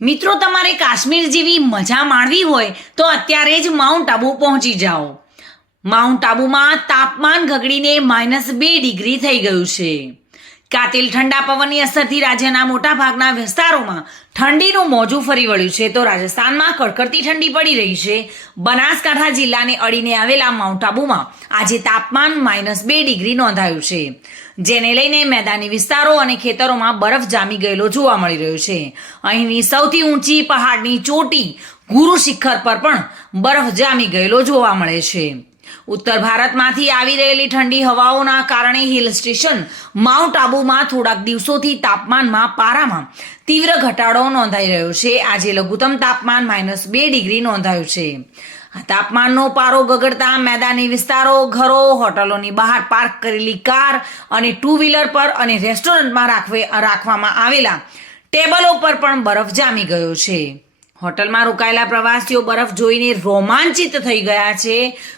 મિત્રો, તમારે કાશ્મીર જેવી મજા માણવી હોય તો અત્યારે જ માઉન્ટ આબુ પહોંચી જાઓ. માઉન્ટ આબુમાં તાપમાન ઘગડીને માઇનસ બે ડિગ્રી થઈ ગયું છે. કાતિલ ઠંડા પવનની અસરથી રાજ્યના મોટાભાગના વિસ્તારોમાં ઠંડીનું મોજું ફરી વળ્યું છે. તો રાજસ્થાનમાં કડકડતી ઠંડી પડી રહી છે. બનાસકાંઠા જિલ્લાને અડીને આવેલા માઉન્ટ આબુમાં આજે તાપમાન માઇનસ બે ડિગ્રી નોંધાયું છે. જેને લઈને મેદાની વિસ્તારો અને ખેતરોમાં બરફ જામી ગયેલો જોવા મળી રહ્યો છે. અહીંની સૌથી ઊંચી પહાડની ચોટી ગુરુ શિખર પર પણ બરફ જામી ગયેલો જોવા મળે છે. ઉત્તર ભારતમાંથી આવી રહેલી ઠંડી હવાઓના કારણે હિલ સ્ટેશન માઉન્ટ આબુમાં થોડાક દિવસોથી તાપમાનમાં પારામાં તીવ્ર ઘટાડો નોંધાઈ રહ્યો છે. આજે લઘુત્તમ તાપમાન માઇનસ બે ડિગ્રી નોંધાયું છે. તાપમાનનો પારો ગગડતા મેદાની વિસ્તારો, ઘરો, હોટલોની બહાર પાર્ક કરેલી કાર અને ટુ વ્હીલર પર અને રેસ્ટોરન્ટમાં રાખવે, રાખવામાં આવેલા ટેબલો પર પણ બરફ જામી ગયો છે. હોટલમાં રોકાયેલા પ્રવાસીઓ બરફ જોઈને રોમાંચિત થઈ ગયા છે.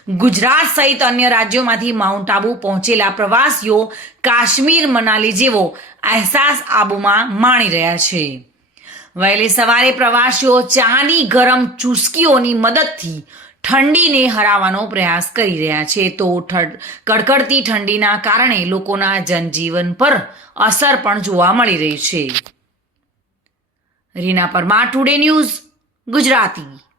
ગુજરાત સહિત અન્ય રાજ્યોમાંથી માઉન્ટ આબુ પહોંચેલા પ્રવાસીઓ કાશ્મીર, મનાલી જેવો અહેસાસ આબુમાં માણી રહ્યા છે. વહેલી સવારે પ્રવાસીઓ ચાની ગરમ ચુસ્કીઓની મદદથી ઠંડીને હરાવવાનો પ્રયાસ કરી રહ્યા છે. તો કડકડતી ઠંડીના કારણે લોકોના જનજીવન પર અસર પણ જોવા મળી રહી છે. Reena Parmar, today news Gujarati.